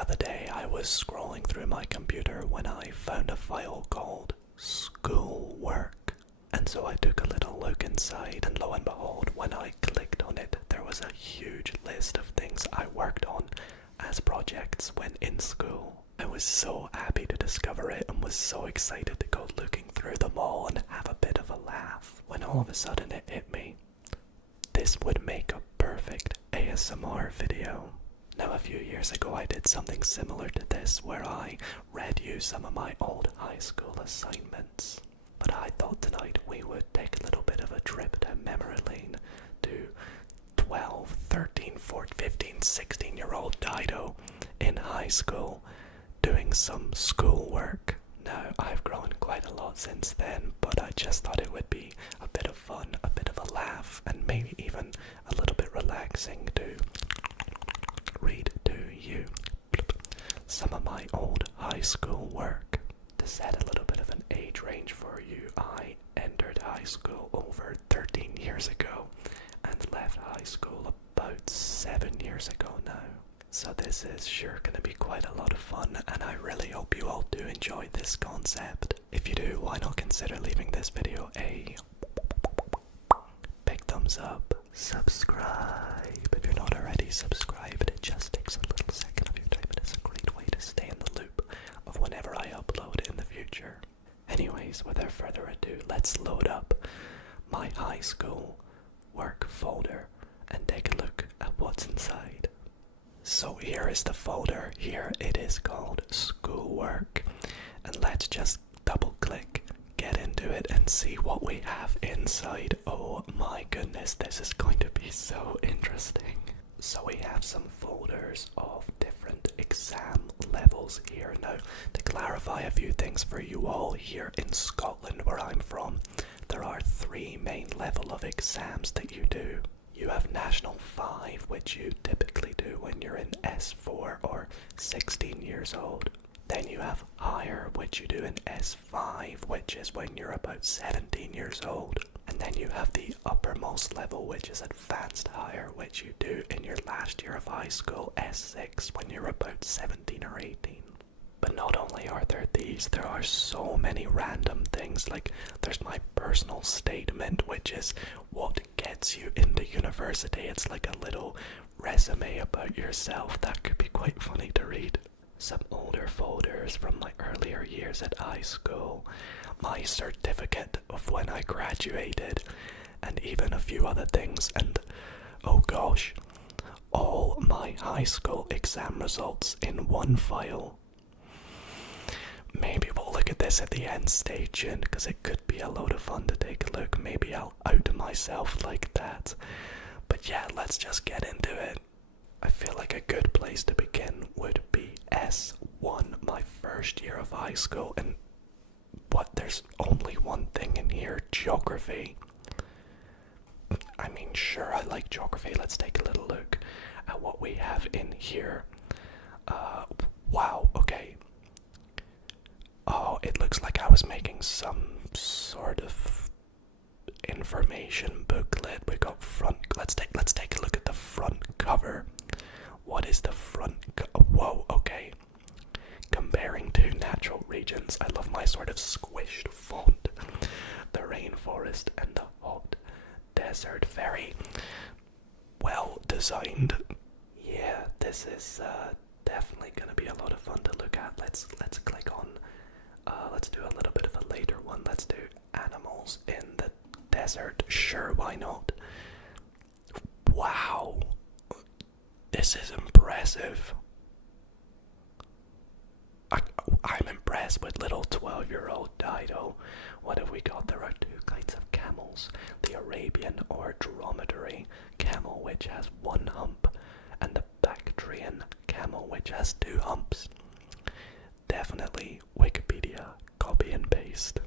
other day I was scrolling through my computer when I found a file called schoolwork. And so I took a little look inside, and lo and behold, when I clicked on it, there was a huge list of things I worked on as projects when in school. I was so happy to discover it and was so excited to go looking through them all and have a bit of a laugh, when all of a sudden it hit me. This would make a perfect ASMR video. Now, a few years ago I did something similar to this where I read you some of my old high school assignments. But I thought tonight we would take a little bit of a trip to memory lane to 12, 13, 14, 15, 16-year-old Dido in high school doing some schoolwork. Now, I've grown quite a lot since then, but I just thought it would be a bit of fun, a bit of a laugh, and maybe even a little bit relaxing to read to you some of my old high school work. To set a little bit of an age range for you, I entered high school over 13 years ago and left high school about 7 years ago now. So this is sure going to be quite a lot of fun, and I really hope you all do enjoy this concept. If you do, why not consider leaving this video a big thumbs up. Subscribe if you're not already subscribed. It just takes a little second of your time, and it's a great way to stay in the loop of whenever I upload in the future. Anyways, without further ado, let's load up my high school work folder and take a look at what's inside. So here is the folder. Here it is called schoolwork, and let's just double click, get into it, and see what we have inside. Oh my goodness, this is going to be so interesting. So we have some folders of different exam levels here. Now, to clarify a few things for you all, here in Scotland where I'm from, there are 3 main level of exams that you do. You have National 5, which you typically do when you're in S4 or 16 years old. Then you have Higher, which you do in S5, which is when you're about 17 years old. And then you have the uppermost level, which is Advanced Higher, which you do in your last year of high school, S6, when you're about 17 or 18. But not only are there these, there are so many random things. Like, there's my personal statement, which is what gets you into university. It's like a little resume about yourself. That could be quite funny to read. Some older folders from my earlier years at high school, my certificate of when I graduated, and even a few other things. And oh gosh, all my high school exam results in one file. Maybe we'll look at this at the end. Stay tuned, because it could be a load of fun to take a look. Maybe I'll out myself like that. But yeah, let's just get into it. I feel like a good place to begin would be S1, my first year of high school. And there's only one thing in here, geography. I mean, sure, I like geography. Let's take a little look at what we have in here. Wow, okay. Oh, it looks like I was making some sort of information booklet. We got front. Let's take a look at the front cover. What is the front? Whoa, okay. Comparing two natural regions. I love my sort of squished font. The rainforest and the hot desert. Very well designed. Yeah, this is definitely gonna be a lot of fun to look at. Let's click on. Let's do a little bit of a later one. Let's do animals in the desert. Sure, why not? Wow. This is impressive. I'm impressed with little 12-year-old Dido. What have we got? There are 2 kinds of camels. The Arabian or dromedary camel, which has 1 hump, and the Bactrian camel, which has 2 humps. Definitely Wikipedia, copy and paste.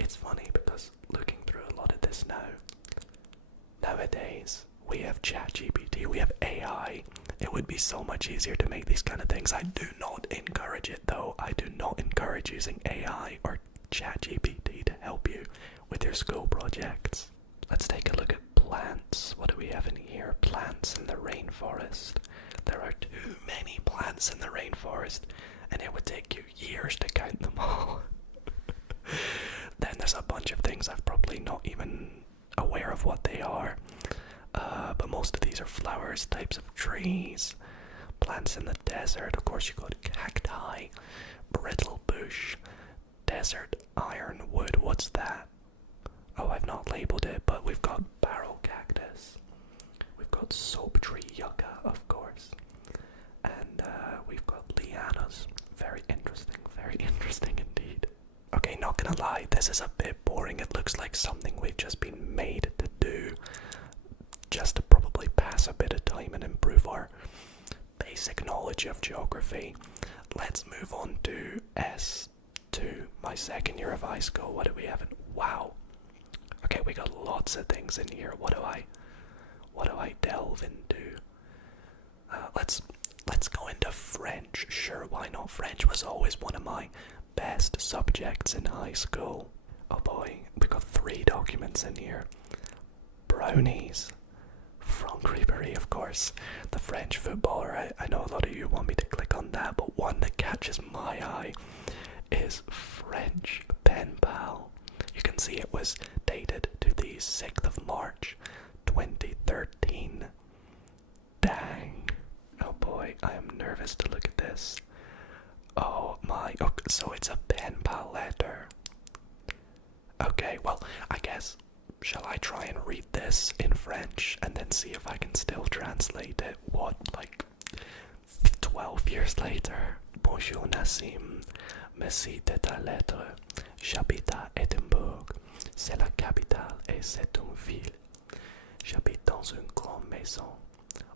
It's funny because looking through a lot of this nowadays, we have ChatGPT, we have AI. It would be so much easier to make these kind of things. I do not encourage it though. I do not encourage using AI or ChatGPT to help you with your school projects. Let's take a look at plants. What do we have in here? Plants in the rainforest. There are too many plants in the rainforest, and it would take you years to count them all. Then there's a bunch of things I've probably not even aware of what they are. But most of these are flowers, types of trees, plants in the desert. Of course, you got cacti, brittle bush, desert ironwood. What's that? Oh, I've not labeled it, but we've got barrel cactus. We've got soap tree yucca, of course. And we've got lianas. Very interesting indeed. Okay, not gonna lie, this is a bit boring. It looks like something we've just been made to do, just to probably pass a bit of time and improve our basic knowledge of geography. Let's move on to S2, my second year of high school. What do we have? Wow. Okay, we got lots of things in here. What do I delve into? Let's go into French. Sure, why not? French was always one of my best subjects in high school. Oh boy, we got 3 documents in here. Brownies. Franck Ribéry, of course, the French footballer. I know a lot of you want me to click on that, but one that catches my eye is French pen pal. You can see it was dated to the 6th of March, 2013. Dang. Oh boy, I am nervous to look at this. Oh my, okay, so it's a pen pal letter. Okay, well, I guess, shall I try and read this in French and then see if I can still translate it? What, like, 12 years later? Bonjour Nassim, merci de ta lettre. J'habite à Édimbourg, c'est la capitale et c'est une ville. J'habite dans une grande maison.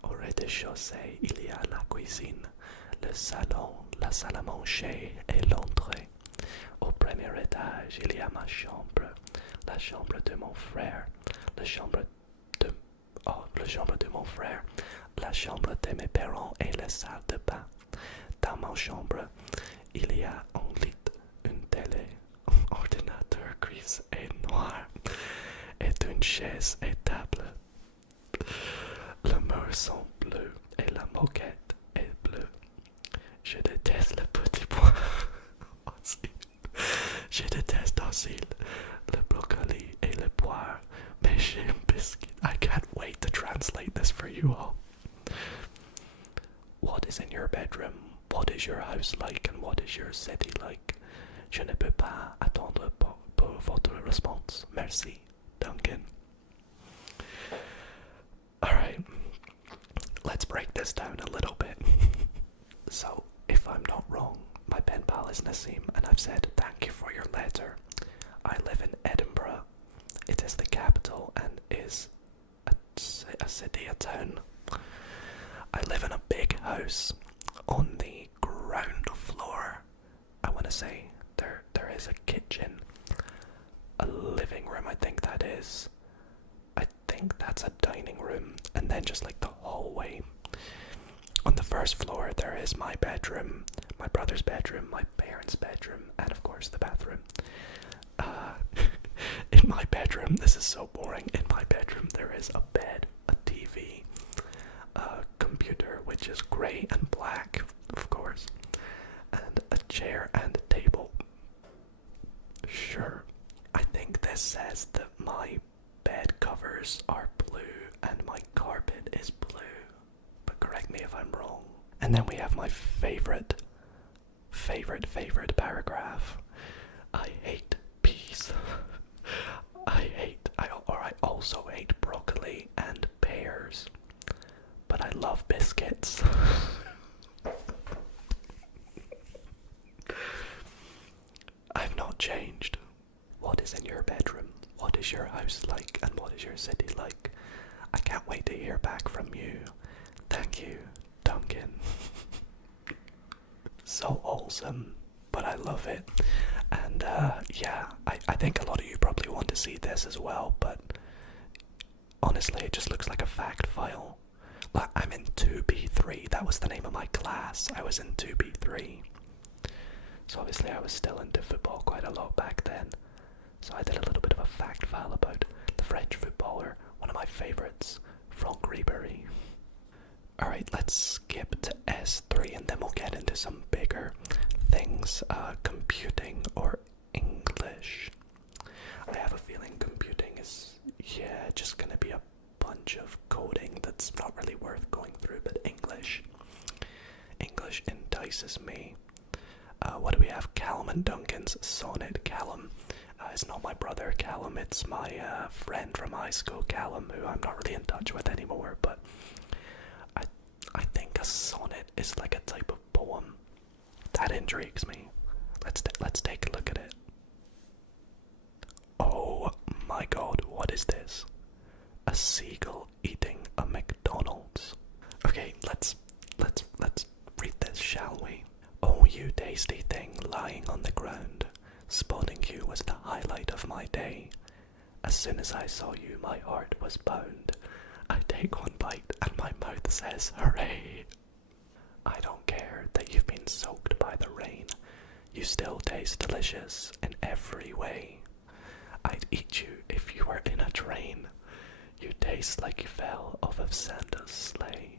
Au rez-de-chaussée, il y a la cuisine, le salon, la salle à manger et l'entrée. Au premier étage, il y a ma chambre, la chambre de mon frère, la chambre de mon frère, la chambre de mes parents et la salle de bain. Dans ma chambre, il y a un lit, une télé, un ordinateur gris et noir, et une chaise et table. Les murs sont bleus et la moquette est bleue. Je déteste le petit pois. Je déteste aussi le brocoli et le poire, mais j'aime biscuit. I can't wait to translate this for you all. What is in your bedroom? What is your house like? And what is your city like? Je ne peux pas attendre pour votre réponse. Merci, Duncan. Alright, let's break this down a little bit. So, if I'm not wrong, my pen pal is Nassim, and I've said thank you for your letter. I live in Edinburgh. It is the capital and is a city, a town. I live in a big house on the ground floor. I want to say there is a kitchen, a living room, I think that is. I think that's a dining room, and then just like the hallway. On the first floor there is my bedroom, my brother's bedroom, my parents' bedroom, and of course the bathroom. In my bedroom, this is so boring, in my bedroom there is a bed, a TV, a computer which is grey and black, of course, and a chair and a table. Sure, I think this says that my bed covers are blue and my carpet is blue, but correct me if I'm wrong. And then we have my favorite paragraph. I hate peas. I also hate broccoli and pears, but I love biscuits. I've not changed. What is in your bedroom? What is your house like? And what is your city like? I can't wait to hear back from you. Thank you, Duncan. So awesome, but I love it. And yeah, I think a lot of you probably want to see this as well, but honestly it just looks like a fact file. Like, I'm in 2B3, that was the name of my class. I was in 2B3. So obviously I was still into football quite a lot back then. So I did a little bit of a fact file about the French footballer, one of my favourites, Franck Ribéry. Alright, let's skip to S3 and then we'll get into some bigger things. Computing or English. I have a feeling computing is, just gonna be a bunch of coding that's not really worth going through, but English entices me. What do we have? Callum and Duncan's Sonnet. Callum is not my brother Callum, it's my friend from high school, Callum, who I'm not really in touch with anymore, but I think a sonnet is like a type of poem. That intrigues me. Let's take a look at it. Oh my god, what is this? A seagull eating a McDonald's. Okay, let's read this, shall we? Oh, you tasty thing lying on the ground. Spotting you was the highlight of my day. As soon as I saw you, my heart was bound. I take one bite and my mouth says hooray. I don't care that you've been soaked by the rain. You still taste delicious in every way. I'd eat you if you were in a train. You taste like you fell off of Santa's sleigh.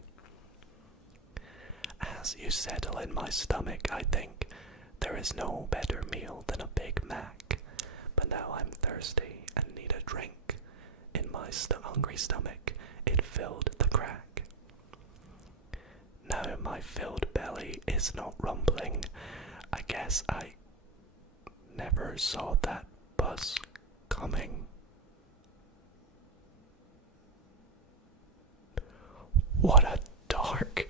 As you settle in my stomach, I think there is no better meal than a Big Mac. But now I'm thirsty and need a drink. In my hungry stomach, it filled the crack. Now my filled belly is not rumbling. I guess I never saw that bus coming. What a dark,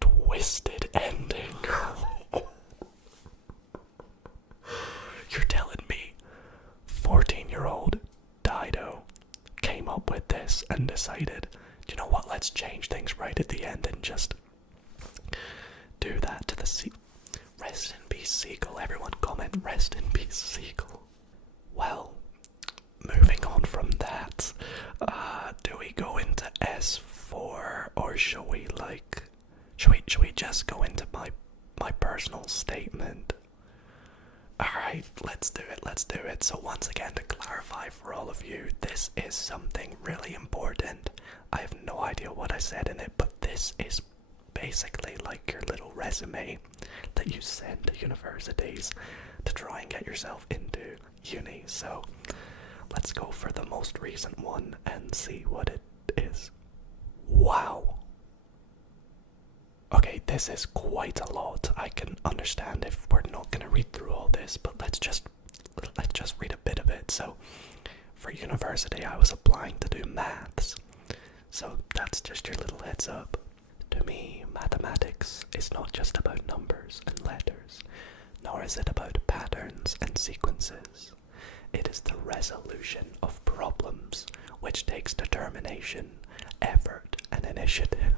twisted ending. You're telling me 14-year-old Dido came up with this and decided, you know what, let's change things right at the end and just do that to the sea. Rest in peace, seagull. Everyone comment, rest in peace, seagull. Well, moving on from that, do we go into S4 or shall we just go into my personal statement? Alright, let's do it. So once again, to clarify for all of you, this is something really important. I have no idea what I said in it, but this is basically like your little resume that you send to universities to try and get yourself into uni. So let's go for the most recent one and see what it is. Wow. Okay, this is quite a lot. I can understand if we're not going to read through all this, but let's just read a bit of it. So, for university, I was applying to do maths. So that's just your little heads up. To me, mathematics is not just about numbers and letters, nor is it about patterns and sequences. It is the resolution of problems, which takes determination, effort, and initiative.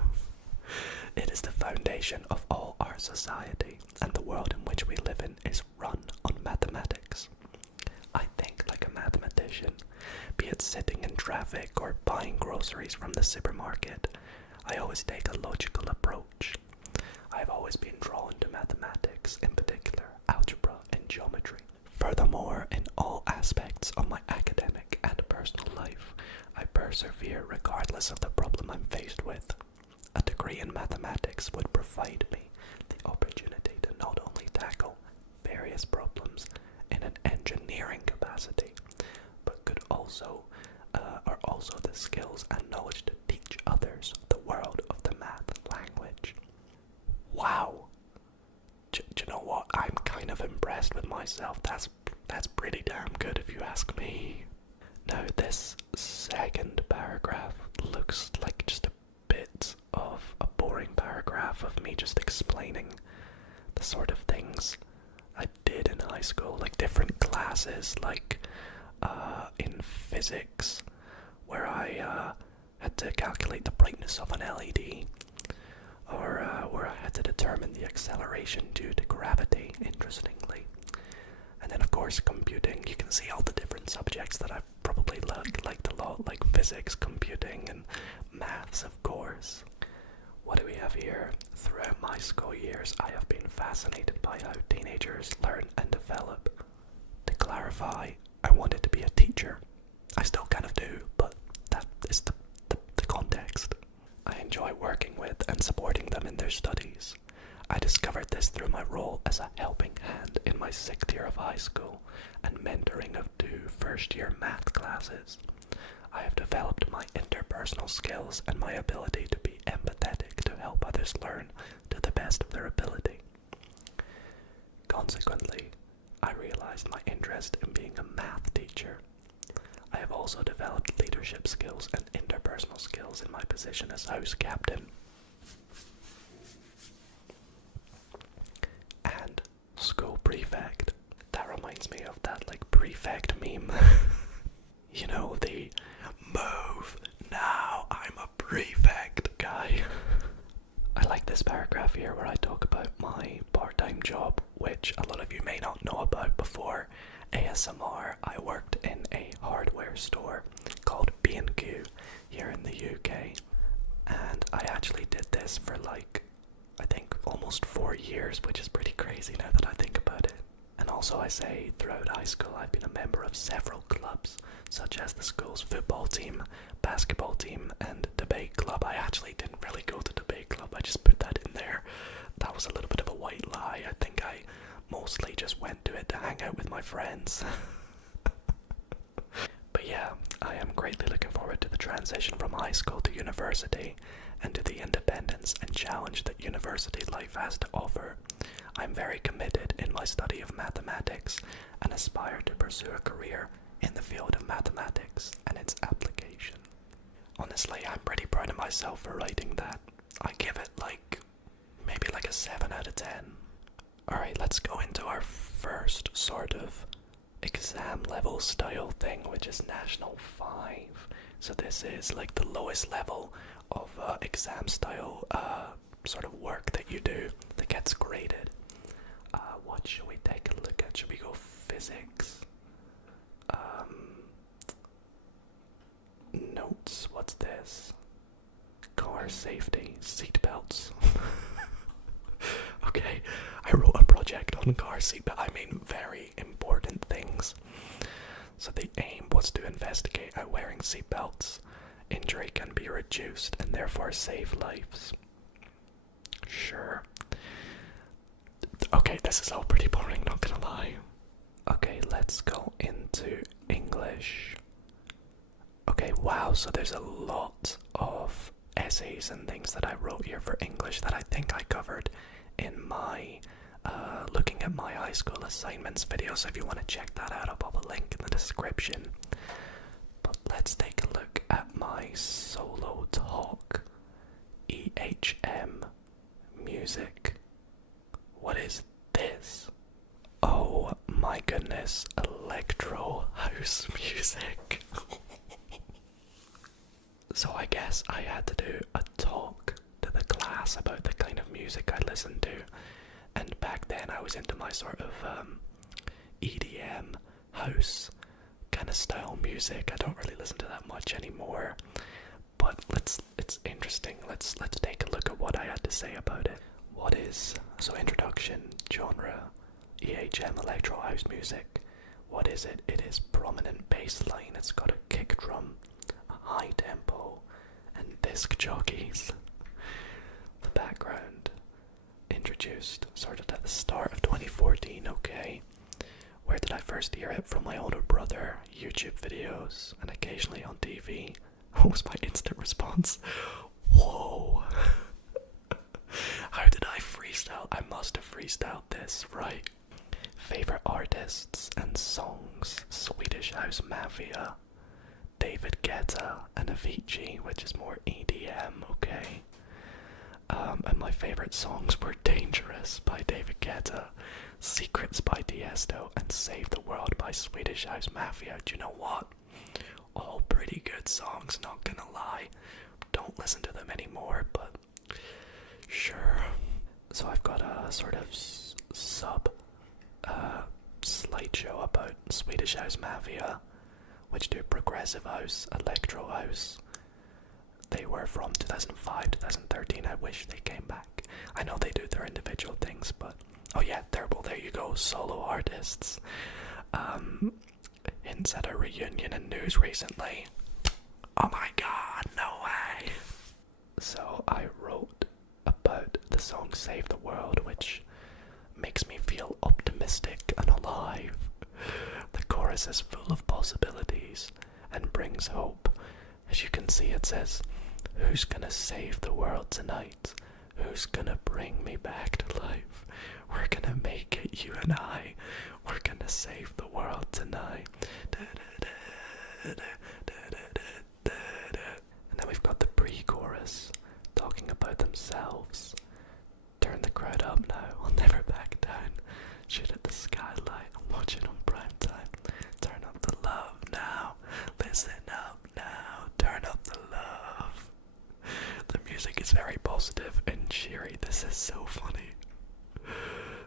It is the foundation of all our society, and the world in which we live in is run on mathematics. I think like a mathematician, be it sitting in traffic or buying groceries from the supermarket. I always take a logical approach. I've always been drawn to mathematics, in particular algebra and geometry. Furthermore, in all aspects of my academic and personal life, I persevere regardless of the problem I'm faced with. A degree in mathematics would provide me the opportunity to not only tackle various problems in an engineering capacity, but are also the skills and knowledge to teach others the world of the math language. Wow. Do you know what? I'm kind of impressed with myself. That's pretty damn good if you ask me. Now this second paragraph looks like just a bit of a boring paragraph of me just explaining the sort of things I did in high school, like different classes, like in physics, where I had to calculate the brightness of an LED, or where I had to determine the acceleration due to gravity, interestingly. And then of course computing, you can see all the different subjects that I probably liked a lot, like physics, computing, and maths, of course. What do we have here? Throughout my school years, I have been fascinated by how teenagers learn and develop. To clarify, I wanted to be a teacher. I still kind of do, but that is the context. I enjoy working with and supporting them in their studies. I discovered this through my role as a helping hand in my 6th year of high school and mentoring of 2 first-year math classes. I have developed my interpersonal skills and my ability to be empathetic to help others learn to the best of their ability. Consequently, I realized my interest in being a math teacher. I have also developed leadership skills and interpersonal skills in my position as house captain. And school prefect. That reminds me of that prefect meme. You know, the move, now I'm a prefect guy. I like this paragraph here where I talk about my part-time job, which a lot of you may not know about. Before ASMR, I worked in a hardware store called B&Q here in the UK, and I actually did this for I think almost 4 years, which is pretty crazy now that I think about it. And also I say throughout high school I've been a member of several clubs, such as the school's football team, basketball team, and debate club. I actually didn't really go to debate club, I just put that in there. That was a little bit of a white lie. I think I mostly just went to it to hang out with my friends. But yeah, I am greatly looking forward to the transition from high school to university, and to the independence and challenge that university life has to offer. I'm very committed in my study of mathematics and aspire to pursue a career in the field of mathematics and its application. Honestly, I'm pretty proud of myself for writing that. I give it maybe a 7 out of 10. Alright, let's go into our first sort of exam level style thing, which is National 5. So this is the lowest level of exam style sort of work that you do that gets graded. What should we take a look at? Should we go physics? Notes, what's this? Car safety, seat belts. Okay, I wrote a project on car seatbelt. I mean, very important things. So the aim was to investigate how wearing seatbelts injury can be reduced and therefore save lives. Sure. Okay, this is all pretty boring, not gonna lie. Okay, let's go into English. Okay, wow, so there's a lot of essays and things that I wrote here for English that I think I covered in my looking at my high school assignments video, so if you want to check that out, I'll pop a link in the description. But let's take a look at my solo talk. EHM music. What is this? Oh my goodness, electro house music. So I guess I had to do a talk to the class about the kind of music I listened to, and back then I was into my sort of EDM house kind of style music. I don't really listen to that much anymore, but it's interesting. Let's take a look at what I had to say about it. What is, so introduction, genre, EHM, electro house music. What is it? It is prominent bass line. It's got a kick drum, a high tempo, and disc jockeys. The background, introduced sort of at the start of 2014, okay. Where did I first hear it? From my older brother, YouTube videos, and occasionally on TV. What was my instant response? Whoa. How did I freestyle? I must have freestyled this, right? Favorite artists and songs: Swedish House Mafia, David Guetta, and Avicii, which is more EDM, okay? And my favorite songs were Dangerous by David Guetta, Secrets by Tiesto, and Save the World by Swedish House Mafia. Do you know what? All pretty good songs, not gonna lie. Don't listen to them anymore, but sure. So I've got a sort of slideshow about Swedish House Mafia, which do progressive house, electro house. They were from 2005, 2013. I wish they came back. I know they do their individual things, but oh yeah, there you go, solo artists. Hints at a reunion in news recently. Oh my god, no way. So I wrote about the song Save the World, which makes me feel optimistic and alive. The chorus is full of possibilities and brings hope. As you can see, it says, "Who's gonna save the world tonight? Who's gonna bring me back to life? We're gonna make it, you and I. We're gonna save the world tonight." And then we've got the pre-chorus talking about themselves. "Turn the crowd up now, I'll never back down. Shoot at the skylight, I'm watching on prime time. Turn up the love now, listen up now, turn up the love." The music is very positive and cheery. This is so funny.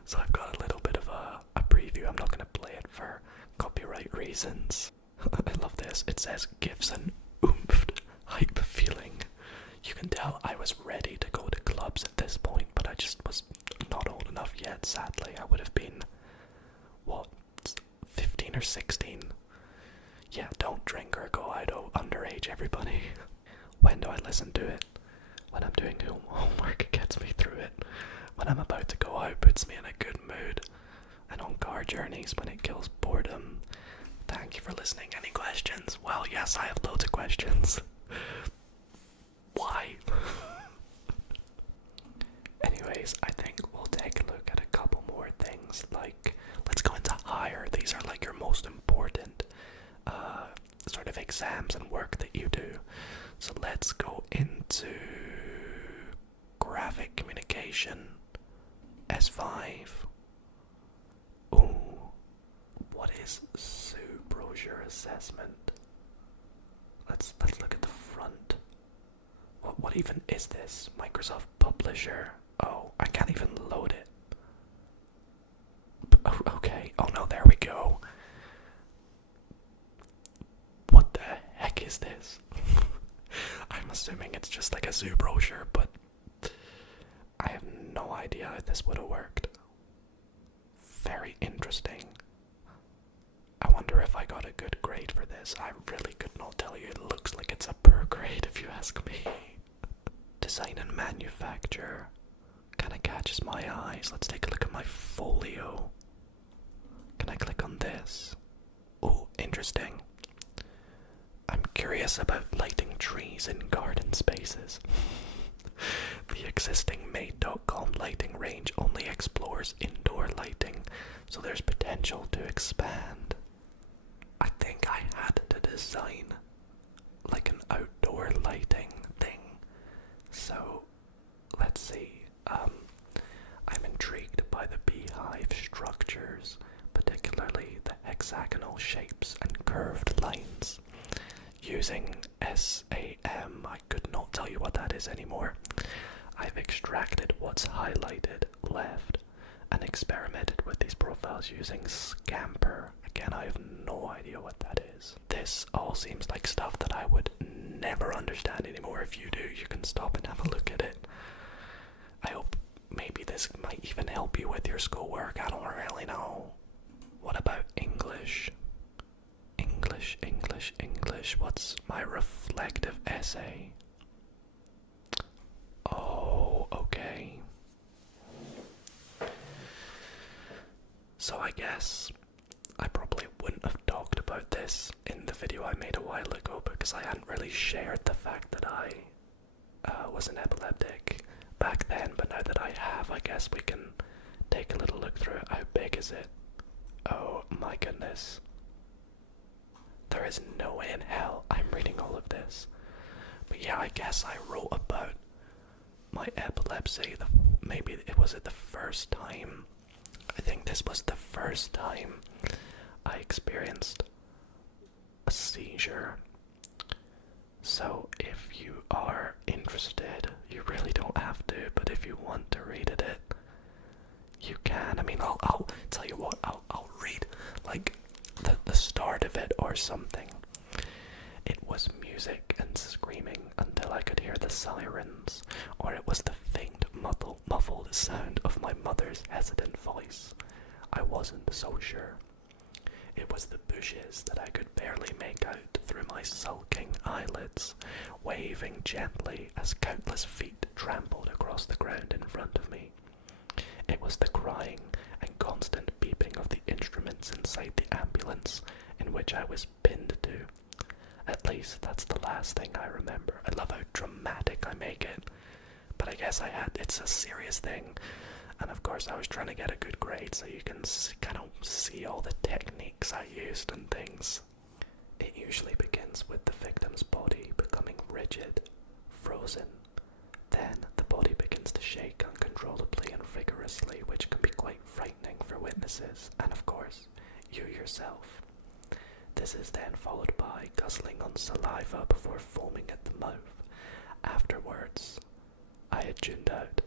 So I've got a little bit of a preview. I'm not going to play it for copyright reasons. I love this. It says, "Gives an oomphed, hype feeling." You can tell I was ready to go to clubs at this point, but I just was not old enough yet, sadly. I would have been, 15 or 16? Yeah, don't drink or go out underage, everybody. When do I listen to it? When I'm doing homework, it gets me through it. When I'm about to go out, puts me in a good mood. And on car journeys, when it kills boredom. Thank you for listening. Any questions? Well, yes, I have loads of questions. Why? Anyways, I think we'll take a look at a couple more things. Like, let's go into higher. These are like your most important sort of exams and work that you do. So let's go into graphic communication, S5. Ooh, what is brochure assessment? Let's look at the front. What even is this? Microsoft Publisher. Oh, I can't even load it. Oh, okay. Oh no, there we go. What the heck is this? I'm assuming it's just like a zoo brochure, but I have no idea how this would have worked. Very interesting. I wonder if I got a good grade for this. I really could not tell you. It looks like it's a poor grade if you ask me. Design and manufacture kind of catches my eyes. Let's take a look at my folio. Can I click on this? Oh, interesting. I'm curious about lighting trees in garden spaces. The existing Made.com lighting range only explores indoor lighting, so there's potential to expand. I think I had to design like an outdoor lighting thing. So, let's see. I'm intrigued by the beehive structures, particularly the hexagonal shapes and curved lines. Using SAM, I could not tell you what that is anymore. I've extracted what's highlighted left and experimented with these profiles using Scamper. Again, I have no idea what that is. This all seems like stuff that I would never understand anymore. If you do, you can stop and have a look at it. I hope maybe this might even help you with your schoolwork. I don't really know. What about English? English. What's my reflective essay? Oh, okay. So I guess I probably wouldn't have talked about this in the video I made a while ago because I hadn't really shared the fact that I was an epileptic back then, but now that I have, I guess we can take a little look through it. How big is it? Oh my goodness. There is no way in hell I'm reading all of this. But yeah, I guess I wrote about my epilepsy. Maybe it was the first time. I think this was the first time I experienced a seizure. So if you are interested, you really don't have to, but if you want to read it, you can. I mean, I'll tell you what, I'll read like the start of it or something. It was music and screaming until I could hear the sirens, or it was the faint muffled sound of my mother's hesitant voice. I wasn't so sure. It was the bushes that I could barely make out through my sulking eyelids, waving gently as countless feet trampled across the ground in front of me. It was the crying and constant beeping of the instruments inside the ambulance in which I was pinned to. At least that's the last thing I remember. I love how dramatic I make it, but I guess it's a serious thing. And of course I was trying to get a good grade so you can kind of see all the techniques I used and things. It usually begins with the victim's body becoming rigid, frozen. Then the body begins to shake uncontrollably and vigorously, which can be quite frightening for witnesses, and of course, you yourself. This is then followed by guzzling on saliva before foaming at the mouth. Afterwards, I had tuned out.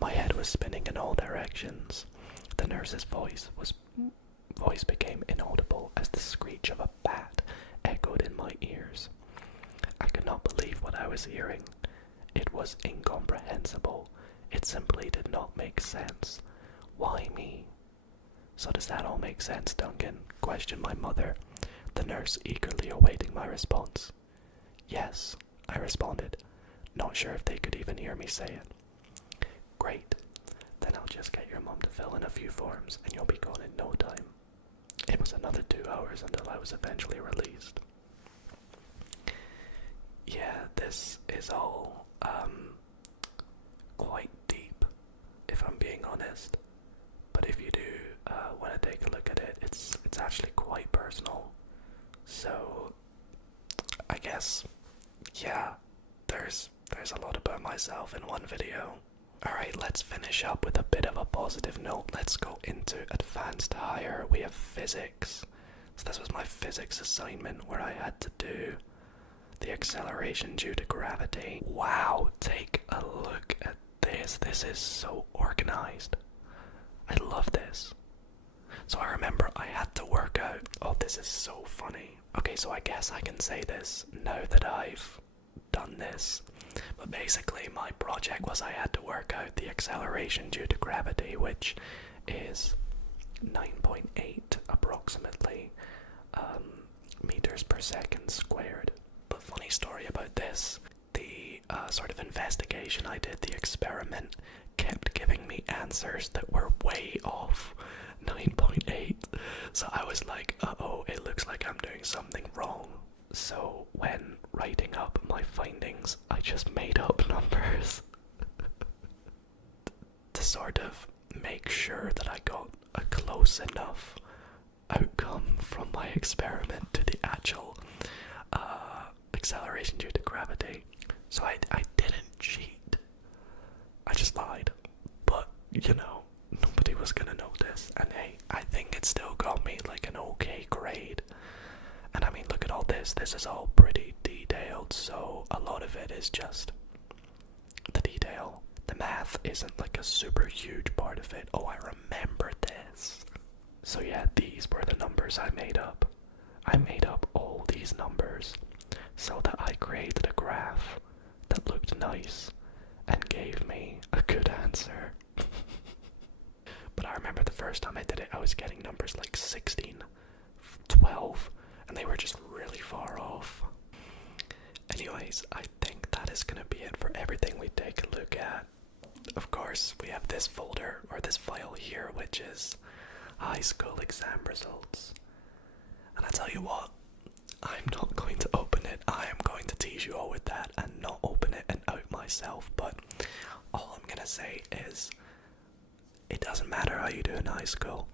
My head was spinning in all directions. The nurse's voice became inaudible as the screech of a bat echoed in my ears. I could not believe what I was hearing. It was incomprehensible. It simply did not make sense. Why me? So does that all make sense, Duncan? Questioned my mother, the nurse eagerly awaiting my response. Yes, I responded, not sure if they could even hear me say it. Great. Then I'll just get your mom to fill in a few forms and you'll be gone in no time. It was another 2 hours until I was eventually released. Yeah, this is all quite deep, if I'm being honest. But if you do want to take a look at it, it's actually quite personal. So I guess, yeah, there's a lot about myself in one video. Alright, let's finish up with a bit of a positive note. Let's go into advanced higher. We have physics. So this was my physics assignment where I had to do the acceleration due to gravity. Wow, take a look at this. This is so organized. I love this. So I remember I had to work out. Oh, this is so funny. Okay, so I guess I can say this now that I've done this. But basically my project was I had to work out the acceleration due to gravity, which is 9.8 approximately meters per second squared. But funny story about this, the sort of investigation I did, the experiment, kept giving me answers that were way off 9.8. So I was like, uh-oh, it looks like I'm doing something wrong. So when writing up my findings, I just made up numbers to sort of make sure that I got a close enough outcome from my experiment to the actual acceleration due to gravity. So I didn't cheat. I just lied. But, you know, nobody was gonna notice. And hey, I think it still got me like an okay grade. And I mean, look at all this. This is all pretty detailed, so a lot of it is just the detail. The math isn't like a super huge part of it. Oh, I remember this. So yeah, these were the numbers I made up. I made up all these numbers so that I created a graph that looked nice and gave me a good answer. But I remember the first time I did it, I was getting numbers like 16, 12, and they were just really far off. Anyways, I think that is going to be it for everything we take a look at. Of course, we have this folder, or this file here, which is high school exam results. And I tell you what, I'm not going to open it. I am going to tease you all with that and not open it and out myself. But all I'm going to say is, it doesn't matter how you do in high school.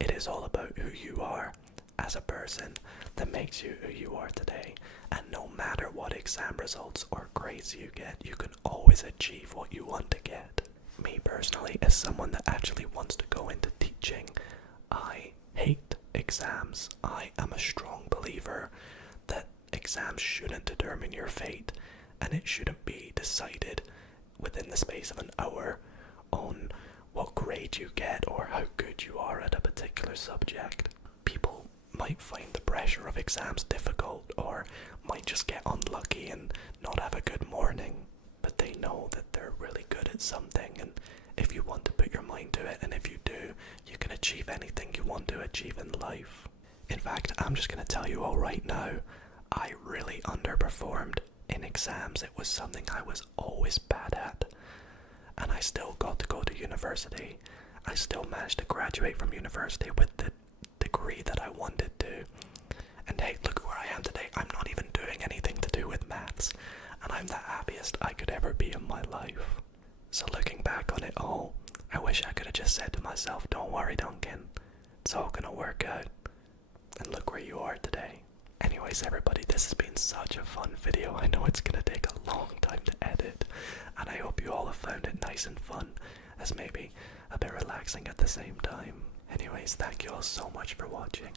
It is all about who you are as a person that makes you who you are today. And no matter what exam results or grades you get, you can always achieve what you want to get. Me personally, as someone that actually wants to go into teaching, I hate exams. I am a strong believer that exams shouldn't determine your fate, and it shouldn't be decided within the space of an hour on what grade you get or how good you are at a particular subject. People might find the pressure of exams difficult, or might just get unlucky and not have a good morning, but they know that they're really good at something, and if you want to put your mind to it, and if you do, you can achieve anything you want to achieve in life. In fact, I'm just going to tell you all right now, I really underperformed in exams. It was something I was always bad at. And I still got to go to university. I still managed to graduate from university with the degree that I wanted to. And hey, look where I am today. I'm not even doing anything to do with maths. And I'm the happiest I could ever be in my life. So looking back on it all, I wish I could have just said to myself, don't worry, Duncan. It's all gonna work out. And look where you are today. Anyways, everybody, this has been such a fun video. I know it's gonna take a long time to edit, and I hope you all have found it nice and fun, as maybe a bit relaxing at the same time. Anyways, thank you all so much for watching.